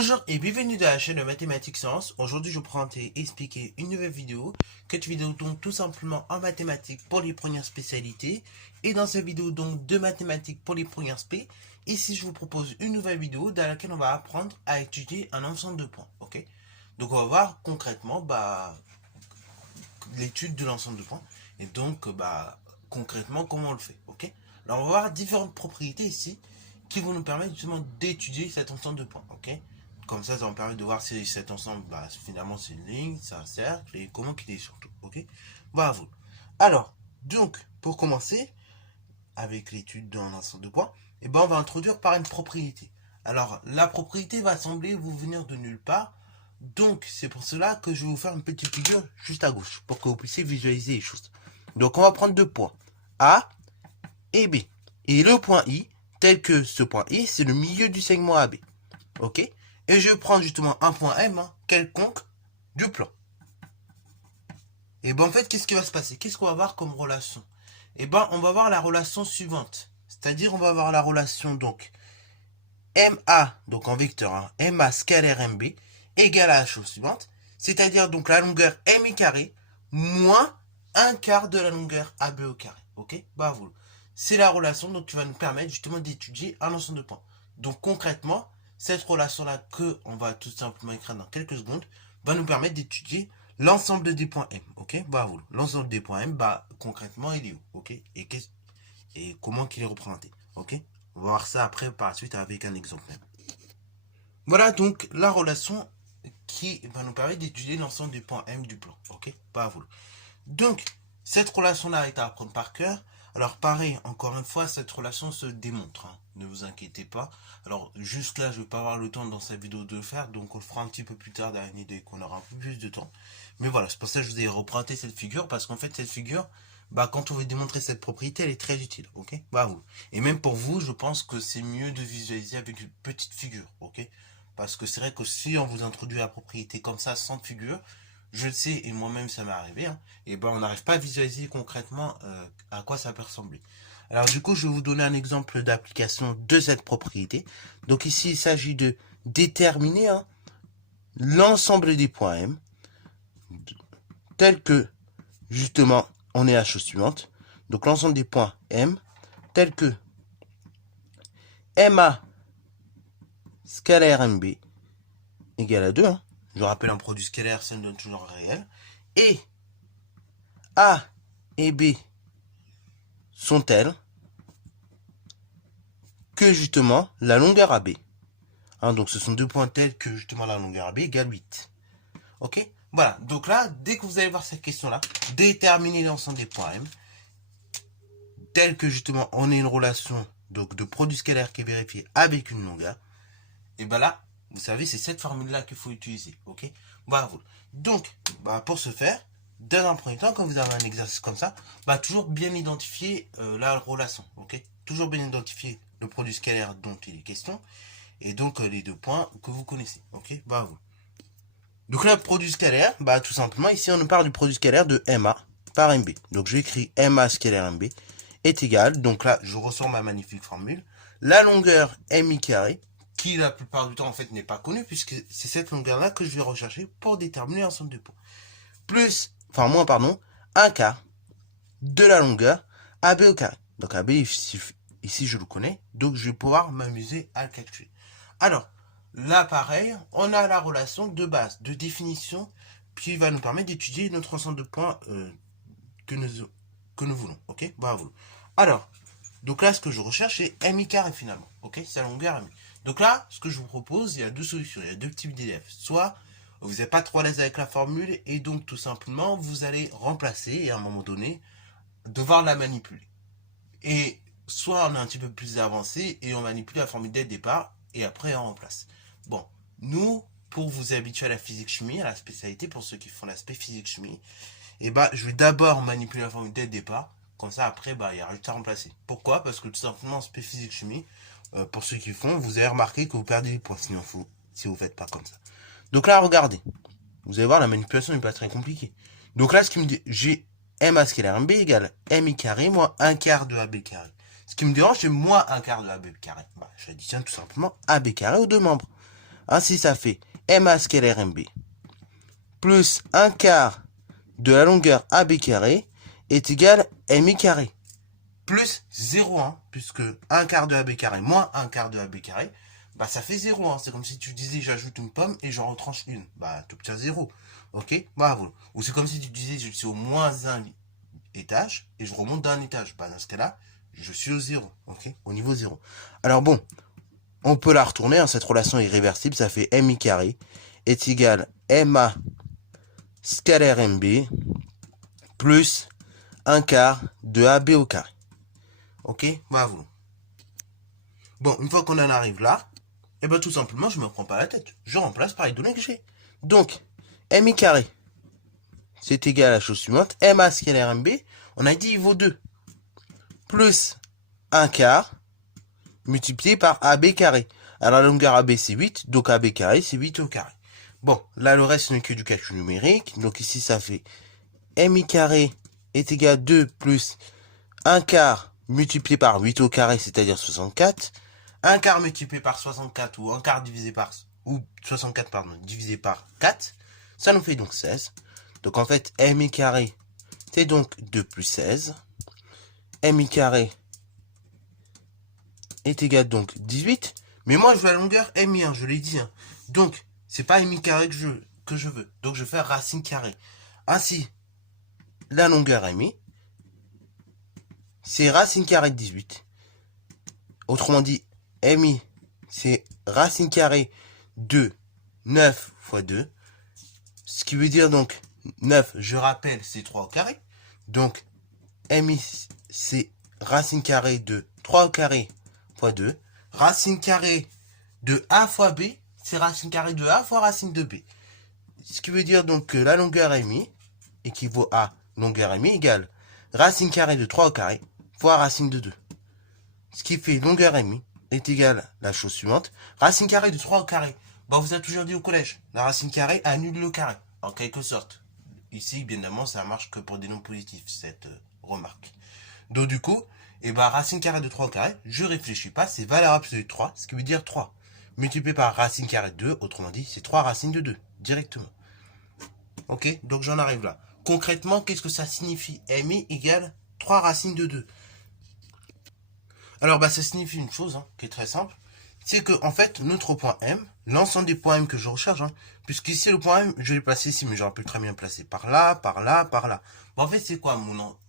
Bonjour et bienvenue dans la chaîne de Mathématiques Sciences. Aujourd'hui, je prends et expliquer une nouvelle vidéo. Cette vidéo donc tout simplement en mathématiques pour les premières spécialités. Et dans cette vidéo donc de mathématiques pour les premières spé, ici je vous propose une nouvelle vidéo dans laquelle on va apprendre à étudier un ensemble de points. Ok. Donc on va voir concrètement l'étude de l'ensemble de points. Et donc concrètement comment on le fait. Ok. Alors on va voir différentes propriétés ici qui vont nous permettre justement d'étudier cet ensemble de points. Ok. Comme ça va me permettre de voir si cet ensemble, finalement, c'est une ligne, c'est un cercle, et comment qu'il est surtout, ok. Voilà, vous. Alors, donc, pour commencer, avec l'étude d'un ensemble de points, on va introduire par une propriété. Alors, la propriété va sembler vous venir de nulle part, donc c'est pour cela que je vais vous faire une petite figure juste à gauche, pour que vous puissiez visualiser les choses. Donc, on va prendre deux points, A et B. Et le point I, tel que ce point I, c'est le milieu du segment AB, ok. Et je vais prendre justement un point M, quelconque, du plan. Et en fait, qu'est-ce qui va se passer? Qu'est-ce qu'on va voir comme relation? On va voir la relation suivante. C'est-à-dire, on va voir la relation, donc, MA, donc en vecteur, MA scalaire MB, égale à la chose suivante. C'est-à-dire, donc, la longueur MI carré, moins un quart de la longueur AB au carré. Ok? C'est la relation donc, qui va nous permettre justement d'étudier un ensemble de points. Donc, concrètement, cette relation-là, que on va tout simplement écrire dans quelques secondes, va nous permettre d'étudier l'ensemble des points M. Ok. L'ensemble des points M, concrètement, il est où? Ok. Et comment qu'il est représenté? Ok. On va voir ça après par la suite avec un exemple même. Voilà donc la relation qui va nous permettre d'étudier l'ensemble des points M du plan. Ok. Donc, cette relation-là est à apprendre par cœur. Alors pareil, encore une fois, cette relation se démontre, ne vous inquiétez pas. Alors juste là, je ne vais pas avoir le temps dans cette vidéo de le faire, donc on le fera un petit peu plus tard dans une idée qu'on aura un peu plus de temps. Mais voilà, c'est pour ça que je vous ai représenté cette figure, parce qu'en fait cette figure, quand on veut démontrer cette propriété, elle est très utile, ok. Et même pour vous, je pense que c'est mieux de visualiser avec une petite figure, ok. Parce que c'est vrai que si on vous introduit la propriété comme ça, sans figure, je le sais, et moi-même ça m'est arrivé, on n'arrive pas à visualiser concrètement à quoi ça peut ressembler. Alors du coup, je vais vous donner un exemple d'application de cette propriété. Donc ici, il s'agit de déterminer l'ensemble des points M, tel que, justement, on est à la chose suivante. Donc l'ensemble des points M, tel que MA scalaire MB égale à 2. Je rappelle, un produit scalaire, ça nous donne toujours un réel. Et A et B sont telles que justement la longueur AB. Donc ce sont deux points tels que justement la longueur AB égale 8. Ok. Voilà. Donc là, dès que vous allez voir cette question-là, déterminer l'ensemble des points M, tel que justement on a une relation donc de produit scalaire qui est vérifié avec une longueur, et là, vous savez, c'est cette formule-là qu'il faut utiliser. Ok. Donc, pour ce faire, dans un premier temps, quand vous avez un exercice comme ça, toujours bien identifier la relation. Ok. Toujours bien identifier le produit scalaire dont il est question, et donc les deux points que vous connaissez. Ok. Donc là, produit scalaire, tout simplement, ici on nous parle du produit scalaire de MA par MB. Donc je vais écrire MA scalaire MB est égal, donc là je ressors ma magnifique formule, la longueur MI carré, qui la plupart du temps en fait n'est pas connue, puisque c'est cette longueur-là que je vais rechercher pour déterminer l'ensemble de points. Moins, un quart de la longueur AB au carré. Donc AB, ici je le connais, donc je vais pouvoir m'amuser à le calculer. Alors, là pareil, on a la relation de base, de définition, qui va nous permettre d'étudier notre ensemble de points que nous voulons. Ok. Alors, donc là, ce que je recherche, c'est MI carré finalement. Ok. C'est la longueur MI. Donc là, ce que je vous propose, il y a deux solutions, il y a deux types d'élèves. Soit vous n'êtes pas trop à l'aise avec la formule, et donc tout simplement, vous allez remplacer, et à un moment donné, devoir la manipuler. Et soit on est un petit peu plus avancé, et on manipule la formule dès le départ, et après on remplace. Nous, pour vous habituer à la physique-chimie, à la spécialité, pour ceux qui font l'aspect physique-chimie, je vais d'abord manipuler la formule dès le départ, comme ça après, il y a rien à remplacer. Pourquoi? Parce que tout simplement, en spé physique-chimie, pour ceux qui font, vous avez remarqué que vous perdez des points si vous ne faites pas comme ça. Donc là, regardez. Vous allez voir, la manipulation n'est pas très compliquée. Donc là, ce qui me dit, j'ai MA scalaire MB égale MI carré moins un quart de AB carré. Ce qui me dérange, c'est moins un quart de AB carré. J'additionne tout simplement AB carré aux deux membres. Ainsi, ça fait MA scalaire MB plus 1 quart de la longueur AB carré est égal à MI carré. Plus 0, hein, puisque 1 quart de AB carré moins 1 quart de AB carré, bah ça fait 0. Hein. C'est comme si tu disais j'ajoute une pomme et j'en retranche une. Bah tu obtiens 0. Ok, bravo. Ou c'est comme si tu disais je suis au moins 1 étage et je remonte d'un étage. Bah dans ce cas-là, je suis au 0. Ok, au niveau 0. Alors bon, on peut la retourner, hein, cette relation est irréversible, ça fait MI carré est égal MA scalaire MB plus 1 quart de AB au carré. Ok, bravo. Bon, une fois qu'on en arrive là, et ben tout simplement, je me prends pas la tête. Je remplace par les données que j'ai. Donc, MI carré, c'est égal à la chose suivante. MA scalaire MB, on a dit il vaut 2. Plus 1 quart multiplié par AB carré. Alors la longueur AB c'est 8, donc AB carré c'est 8 au carré. Bon, là le reste n'est que du calcul numérique. Donc ici ça fait MI carré est égal à 2 plus 1 quart multiplié par 8 au carré, c'est-à-dire 64. 1 quart multiplié par 64 ou 1 quart divisé par... ou 64 pardon, divisé par 4, ça nous fait donc 16. Donc en fait, MI carré, c'est donc 2 plus 16. MI carré est égal donc 18. Mais moi, je veux la longueur MI, hein, je l'ai dit. Hein. Donc, c'est pas MI carré que je veux. Donc, je fais racine carrée. Ainsi, la longueur MI, c'est racine carrée de 18. Autrement dit, MI, c'est racine carrée de 9 fois 2. Ce qui veut dire donc 9, je rappelle, c'est 3 au carré. Donc, MI, c'est racine carrée de 3 au carré fois 2. Racine carrée de A fois B, c'est racine carrée de A fois racine de B. Ce qui veut dire donc que la longueur MI équivaut à longueur MI égale racine carrée de 3 au carré fois racine de 2. Ce qui fait longueur MI est égal à la chose suivante. Racine carrée de 3 au carré. Bah, vous avez toujours dit au collège, la racine carrée annule le carré, en quelque sorte. Ici, bien évidemment, ça marche que pour des nombres positifs, cette remarque. Donc du coup, racine carrée de 3 au carré, je réfléchis pas, c'est valeur absolue de 3, ce qui veut dire 3. Multiplié par racine carrée de 2, autrement dit, c'est 3 racines de 2, directement. Ok, donc j'en arrive là. Concrètement, qu'est-ce que ça signifie? MI égale 3 racines de 2. Alors, ça signifie une chose, hein, qui est très simple. C'est que, en fait, notre point M, l'ensemble des points M que je recherche, hein, puisqu'ici, le point M, je l'ai placé ici, mais j'aurais pu très bien le placer par là, par là, par là. Bon, en fait, c'est quoi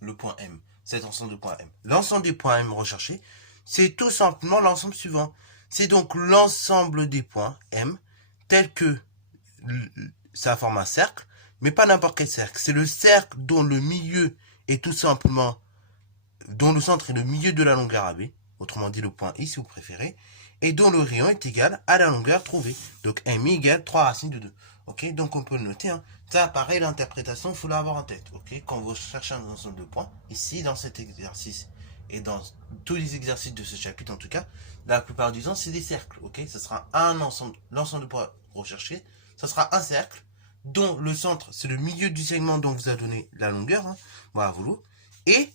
le point M, cet ensemble de points M? L'ensemble des points M recherchés, c'est tout simplement l'ensemble suivant. C'est donc l'ensemble des points M, tel que ça forme un cercle, mais pas n'importe quel cercle. C'est le cercle dont le milieu est tout simplement, dont le centre est le milieu de la longueur AB, autrement dit le point I si vous préférez, et dont le rayon est égal à la longueur trouvée. Donc MI égale 3 racines de 2. Ok, donc on peut le noter. Hein. Ça, pareil, l'interprétation, il faut l'avoir en tête. Ok, quand vous cherchez un ensemble de points, ici, dans cet exercice, et dans tous les exercices de ce chapitre en tout cas, la plupart du temps, c'est des cercles. Ok, ce sera un ensemble, l'ensemble de points recherchés, ce sera un cercle, dont le centre, c'est le milieu du segment dont vous a donné la longueur. Hein. Bravo. Et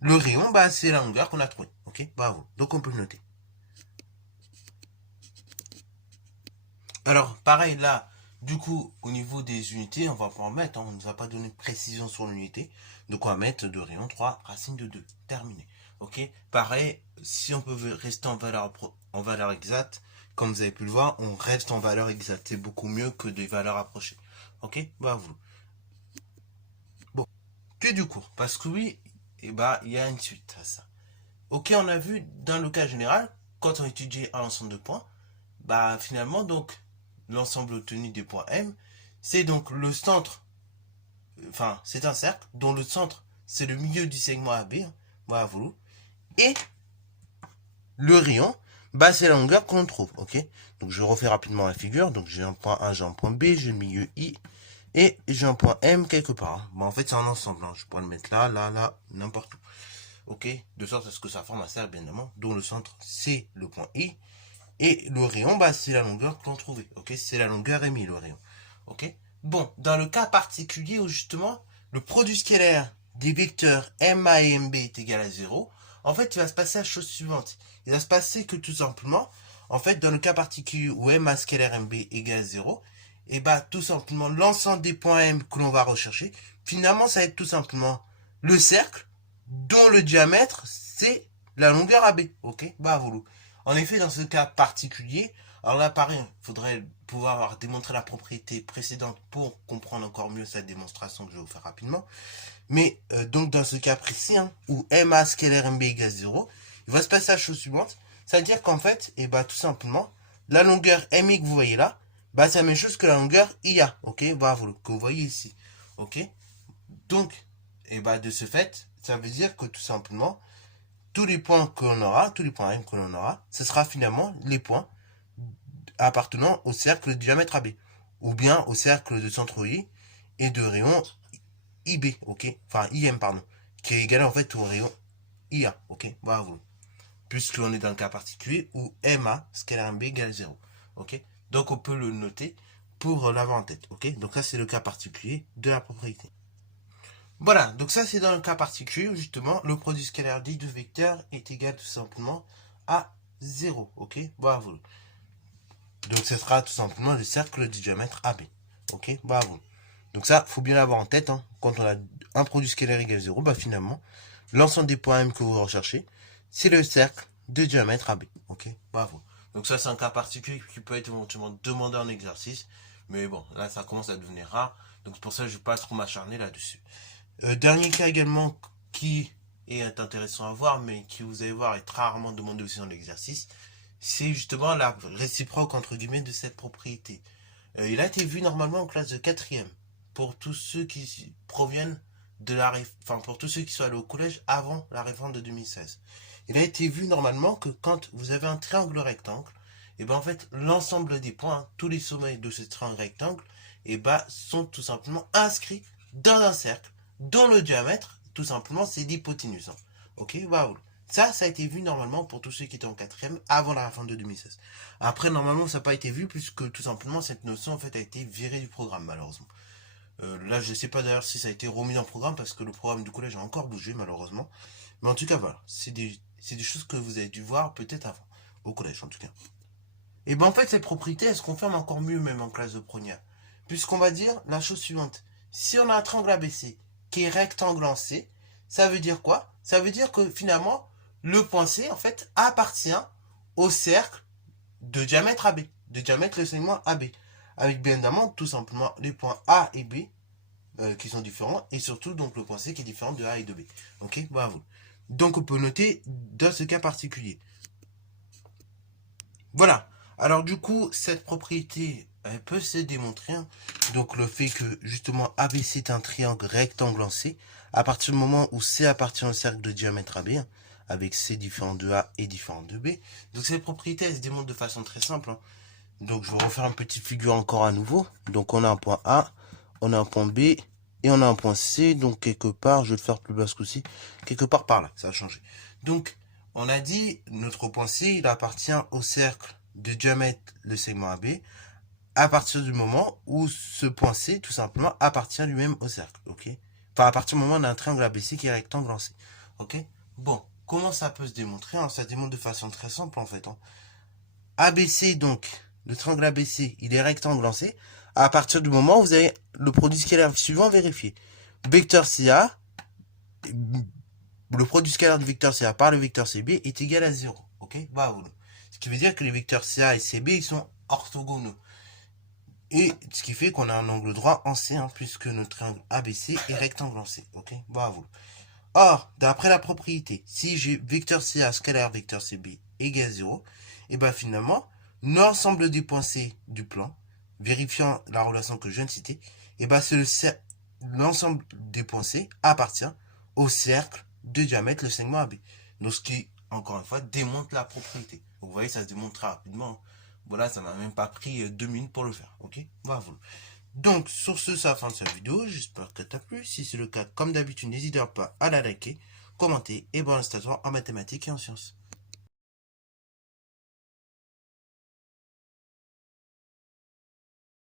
le rayon, c'est la longueur qu'on a trouvée. Ok, bravo. Donc on peut le noter. Alors, pareil, là, du coup, au niveau des unités, on va pouvoir mettre, hein, on ne va pas donner de précision sur l'unité, donc on va mettre de rayon 3 racine de 2. Terminé. Ok. Pareil, si on peut rester en valeur exacte, comme vous avez pu le voir, on reste en valeur exacte. C'est beaucoup mieux que des valeurs approchées. Ok, bravo. Bon, puis du coup, parce que oui, il y a une suite à ça. Ok, on a vu, dans le cas général, quand on étudie un ensemble de points, finalement, donc, l'ensemble obtenu des points M, c'est donc le centre, enfin, c'est un cercle dont le centre, c'est le milieu du segment AB, hein, bravo, et le rayon, c'est la longueur qu'on trouve, ok? Donc, je refais rapidement la figure, donc j'ai un point A, j'ai un point B, j'ai le milieu I, et j'ai un point M quelque part. Hein. En fait, c'est un ensemble, hein. Je pourrais le mettre là, là, là, n'importe où. Ok, de sorte à ce que ça forme un cercle, bien évidemment, dont le centre, c'est le point I, et le rayon, c'est la longueur qu'on trouvait. Ok, c'est la longueur MI, le rayon. Ok. Bon, dans le cas particulier où justement le produit scalaire des vecteurs MA et MB est égal à 0, en fait, il va se passer la chose suivante. Il va se passer que tout simplement, En fait, dans le cas particulier où M A scalaire MB égale 0, et bah tout simplement l'ensemble des points M que l'on va rechercher, finalement ça va être tout simplement le cercle dont le diamètre c'est la longueur AB. Ok, bah voilà. En effet, dans ce cas particulier, alors là pareil, il faudrait pouvoir avoir démontré la propriété précédente pour comprendre encore mieux cette démonstration que je vais vous faire rapidement. Mais donc dans ce cas précis, hein, où MA scalaire MB égale 0, il va se passer la chose suivante. C'est-à-dire qu'en fait, et bah tout simplement, la longueur MI que vous voyez là, bah c'est la même chose que la longueur IA, ok, bah voilà, que vous voyez ici, ok. Donc, et bah de ce fait, ça veut dire que tout simplement, tous les points que l'on aura, tous les points M que l'on aura, ce sera finalement les points appartenant au cercle de diamètre AB, ou bien au cercle de centre I et de rayon IB, ok, enfin IM, pardon, qui est égal en fait au rayon IA, ok, bravo. Puisqu'on est dans le cas particulier où MA scalaire MB égale 0, ok. Donc on peut le noter pour l'avoir en tête, ok. Donc ça c'est le cas particulier de la propriété. Voilà, donc ça c'est dans le cas particulier où justement le produit scalaire dit de vecteurs est égal tout simplement à 0, ok, bravo. Donc ce sera tout simplement le cercle du diamètre AB, ok, bravo. Donc ça, faut bien l'avoir en tête, hein. Quand on a un produit scalaire égal 0, bah finalement, l'ensemble des points M que vous recherchez, c'est le cercle de diamètre AB. Ok, bravo. Donc ça, c'est un cas particulier qui peut être éventuellement demandé en exercice. Mais bon, là, ça commence à devenir rare. Donc c'est pour ça que je ne vais pas trop m'acharner là-dessus. Dernier cas également qui est intéressant à voir, mais qui, vous allez voir, est rarement demandé aussi en exercice, c'est justement la réciproque, entre guillemets, de cette propriété. Il a été vu normalement en classe de 4e pour tous ceux qui proviennent de la enfin pour tous ceux qui sont allés au collège avant la réforme de 2016. Il a été vu normalement que quand vous avez un triangle rectangle, et ben en fait l'ensemble des points, hein, tous les sommets de ce triangle rectangle, et ben sont tout simplement inscrits dans un cercle dont le diamètre, tout simplement, c'est l'hypoténuse. Hein. Ok, waouh. Ça a été vu normalement pour tous ceux qui étaient en 4e avant la réforme de 2016. Après, normalement, ça n'a pas été vu puisque tout simplement cette notion en fait a été virée du programme malheureusement. Là, je ne sais pas d'ailleurs si ça a été remis dans le programme parce que le programme du collège a encore bougé malheureusement. Mais en tout cas, voilà, c'est des choses que vous avez dû voir peut-être avant, au collège en tout cas. Et ben en fait, cette propriété, elle se confirme encore mieux même en classe de première. Puisqu'on va dire la chose suivante. Si on a un triangle ABC qui est rectangle en C, ça veut dire quoi? Ça veut dire que finalement, le point C, en fait, appartient au cercle de diamètre AB, de diamètre le segment AB. Avec bien évidemment tout simplement les points A et B qui sont différents et surtout donc le point C qui est différent de A et de B. Ok, bravo. Donc on peut noter dans ce cas particulier. Voilà. Alors du coup, cette propriété, elle peut se démontrer. Hein. Donc le fait que justement ABC est un triangle rectangle en C, à partir du moment où C appartient au cercle de diamètre AB, hein, avec C différent de A et différent de B. Donc cette propriété, elle se démontre de façon très simple. Hein. Donc je vais refaire une petite figure encore à nouveau. Donc on a un point A, on a un point B et on a un point C. Donc quelque part, je vais le faire plus bas ce coup-ci, quelque part par là, ça a changé. Donc on a dit notre point C, il appartient au cercle de diamètre le segment AB à partir du moment où ce point C, tout simplement, appartient lui-même au cercle. Ok. Enfin, à partir du moment où on a un triangle ABC qui est rectangle en C. Ok. Bon, comment ça peut se démontrer? Ça se démontre de façon très simple en fait. ABC, donc, le triangle ABC, il est rectangle en C, à partir du moment où vous avez le produit scalaire suivant vérifié. Vecteur CA, le produit scalaire du vecteur CA par le vecteur CB est égal à 0. Ok, bah, ce qui veut dire que les vecteurs CA et CB, ils sont orthogonaux. Et ce qui fait qu'on a un angle droit en C, hein, puisque notre triangle ABC est rectangle en C. Ok, bravo. Or, d'après la propriété, si j'ai vecteur CA scalaire vecteur CB égale 0, et bien finalement, l'ensemble des points C du plan, vérifiant la relation que je viens de citer, et ben c'est l'ensemble des points C appartient au cercle de diamètre le segment AB. Donc ce qui, encore une fois, démontre la propriété. Vous voyez, ça se démontre très rapidement. Voilà, ça m'a même pas pris 2 minutes pour le faire. Ok, bravo. Donc, sur ce, c'est la fin de cette vidéo. J'espère que t'as plu. Si c'est le cas, comme d'habitude, n'hésite pas à la liker, commenter et bon à en mathématiques et en sciences.